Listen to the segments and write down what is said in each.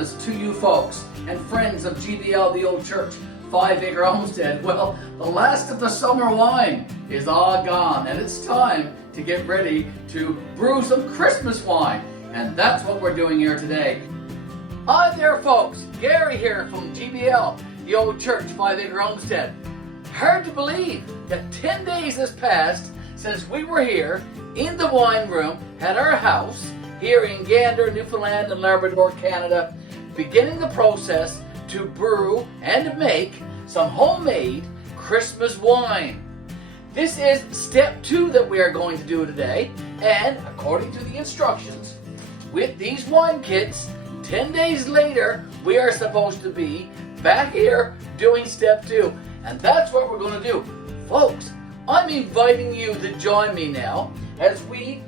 Christmas to you folks and friends of GBL, the old church, 5 Acre Homestead. Well, the last of the summer wine is all gone, and it's time to get ready to brew some Christmas wine. And that's what we're doing here today. Hi there, folks. Garry here from GBL, the old church, 5 Acre Homestead. Hard to believe that 10 days has passed since we were here in the wine room at our house here in Gander, Newfoundland and Labrador, Canada, beginning the process to brew and make some homemade Christmas wine. This is step 2 that we are going to do today, and according to the instructions, with these wine kits, 10 days later, we are supposed to be back here doing step 2. And that's what we're going to do. Folks, I'm inviting you to join me now as we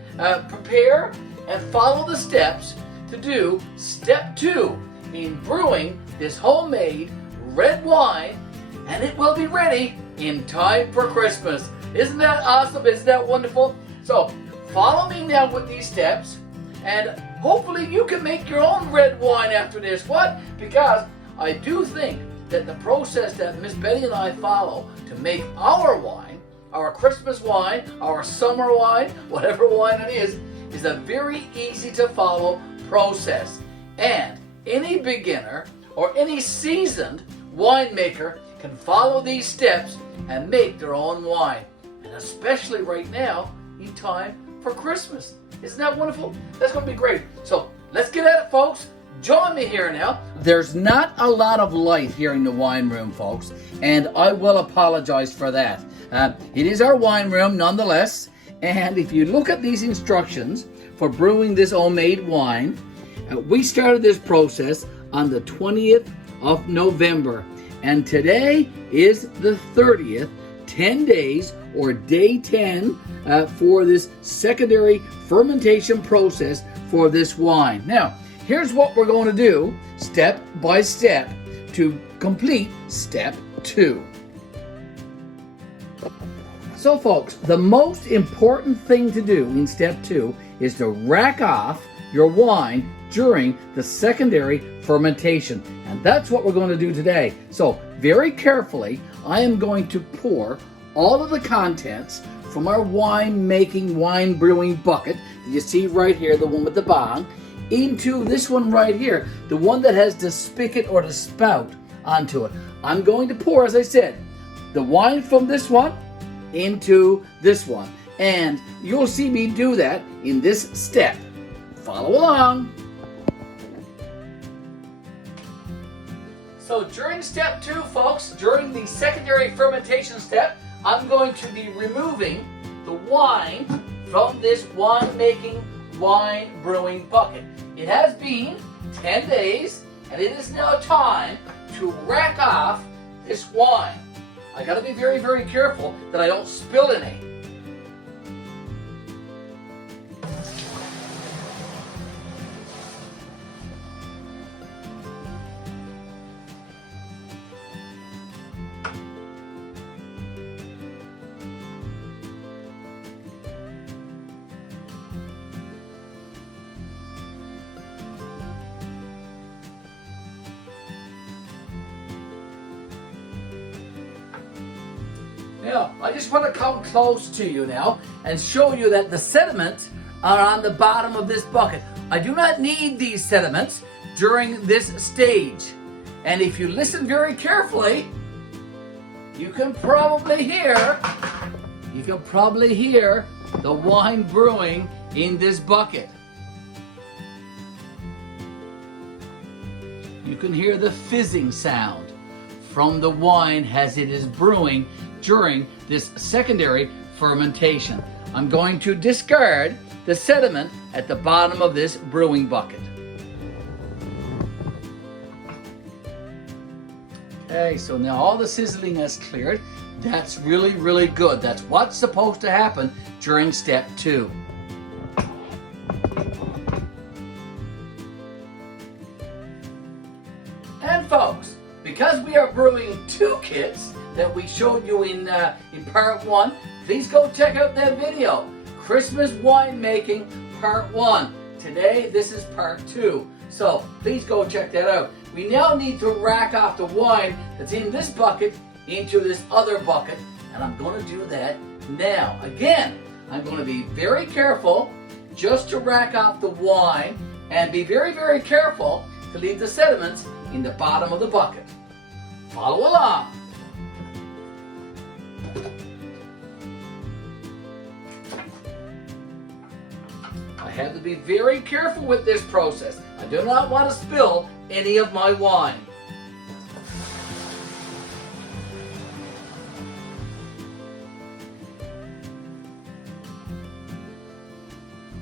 prepare and follow the steps to do step 2 in brewing this homemade red wine, and it will be ready in time for Christmas. Isn't that awesome? Isn't that wonderful? So follow me now with these steps, and hopefully you can make your own red wine after this. What? Because I do think that the process that Miss Betty and I follow to make our wine, our Christmas wine, our summer wine, whatever wine it is a very easy to follow process. And any beginner or any seasoned winemaker can follow these steps and make their own wine. And especially right now, in time for Christmas. Isn't that wonderful? That's going to be great. So let's get at it, folks. Join me here now. There's not a lot of light here in the wine room, folks, and I will apologize for that. It is our wine room nonetheless, and if you look at these instructions for brewing this homemade wine, we started this process on the 20th of November, and today is the 30th, 10 days or day 10 for this secondary fermentation process for this wine. Now, here's what we're going to do step by step to complete step 2. So folks, the most important thing to do in step 2 is to rack off your wine during the secondary fermentation. And that's what we're going to do today. So very carefully, I am going to pour all of the contents from our wine brewing bucket that you see right here, the one with the bong, into this one right here, the one that has the spigot or the spout onto it. I'm going to pour, as I said, the wine from this one into this one. And you'll see me do that in this step. Follow along. So during step 2, folks, during the secondary fermentation step, I'm going to be removing the wine from this wine brewing bucket. It has been 10 days, and it is now time to rack off this wine. I gotta be very, very careful that I don't spill any. Now, I just want to come close to you now and show you that the sediments are on the bottom of this bucket. I do not need these sediments during this stage. And if you listen very carefully, you can probably hear the wine brewing in this bucket. You can hear the fizzing sound from the wine as it is brewing during this secondary fermentation. I'm going to discard the sediment at the bottom of this brewing bucket. Okay, so now all the sizzling has cleared. That's really, really good. That's what's supposed to happen during step 2. And folks, because we are brewing 2 kits that we showed you in part 1, please go check out that video, Christmas Winemaking Part 1. Today, this is Part 2. So please go check that out. We now need to rack off the wine that's in this bucket into this other bucket, and I'm going to do that now. Again, I'm going to be very careful just to rack off the wine and be very, very careful to leave the sediments in the bottom of the bucket. Follow along. I have to be very careful with this process. I do not want to spill any of my wine.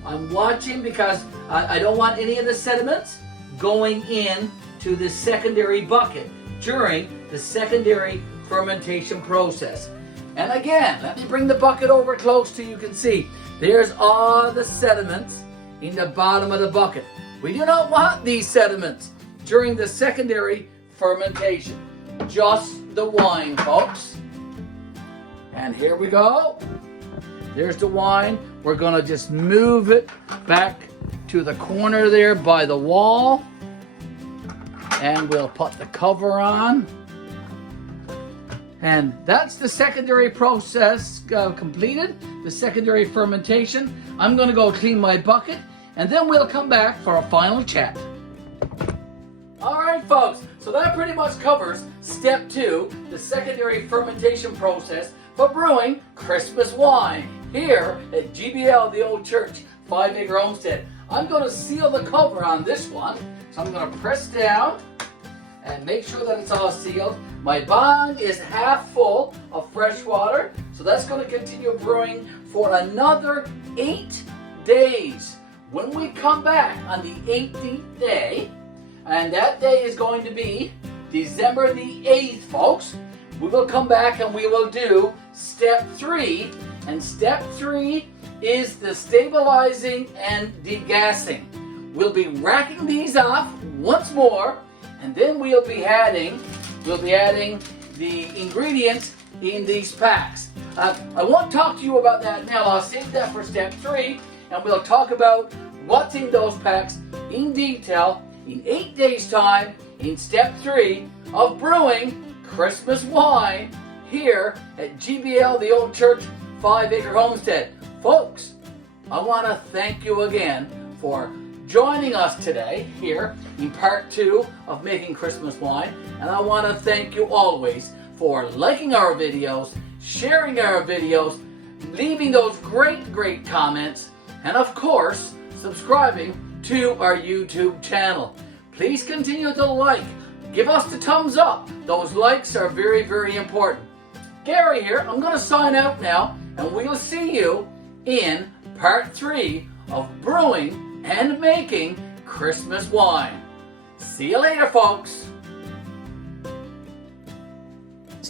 I'm watching because I don't want any of the sediments going in to the secondary bucket during the secondary fermentation process. And again, let me bring the bucket over close so you can see. There's all the sediments in the bottom of the bucket. We do not want these sediments during the secondary fermentation. Just the wine, folks. And here we go. There's the wine. We're going to just move it back to the corner there by the wall. And we'll put the cover on. And that's the secondary process completed, the secondary fermentation. I'm going to go clean my bucket, and then we'll come back for a final chat. All right, folks, so that pretty much covers step 2, the secondary fermentation process for brewing Christmas wine here at GBL-The Old Church 5-Acre Homestead. I'm going to seal the cover on this one, so I'm going to press down and make sure that it's all sealed. My bong is half full of fresh water, so that's going to continue brewing for another 8 days. When we come back on the 18th day, and that day is going to be December the 8th, folks, we will come back and we will do step 3, and step 3 is the stabilizing and degassing. We'll be racking these off once more, and then we'll be adding the ingredients in these packs. I won't talk to you about that now. I'll save that for step 3, and we'll talk about what's in those packs in detail in 8 days' time in step 3 of brewing Christmas wine here at GBL-The Old Church 5-Acre Homestead. Folks, I want to thank you again for joining us today here in part 2 of making Christmas wine, and I want to thank you always for liking our videos, sharing our videos, leaving those great comments, and of course subscribing to our YouTube channel. Please continue to like, give us the thumbs up. Those likes are very important. Garry here. I'm going to sign out now, and we'll see you in part 3 of brewing and making Christmas wine. See you later, folks.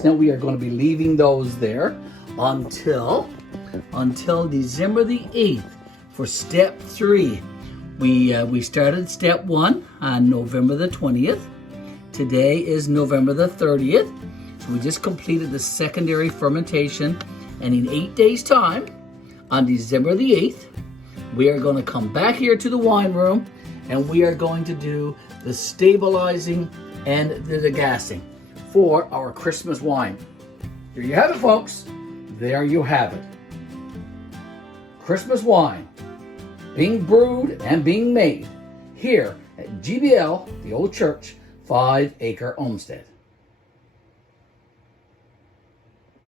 Now we are going to be leaving those there until December the 8th for step 3. We started step 1 on November the 20th. Today is November the 30th. So we just completed the secondary fermentation, and in 8 days' time, on December the 8th, we are going to come back here to the wine room, and we are going to do the stabilizing and the degassing for our Christmas wine. There you have it, folks. There you have it. Christmas wine being brewed and being made here at GBL-The Old Church 5-Acre Homestead.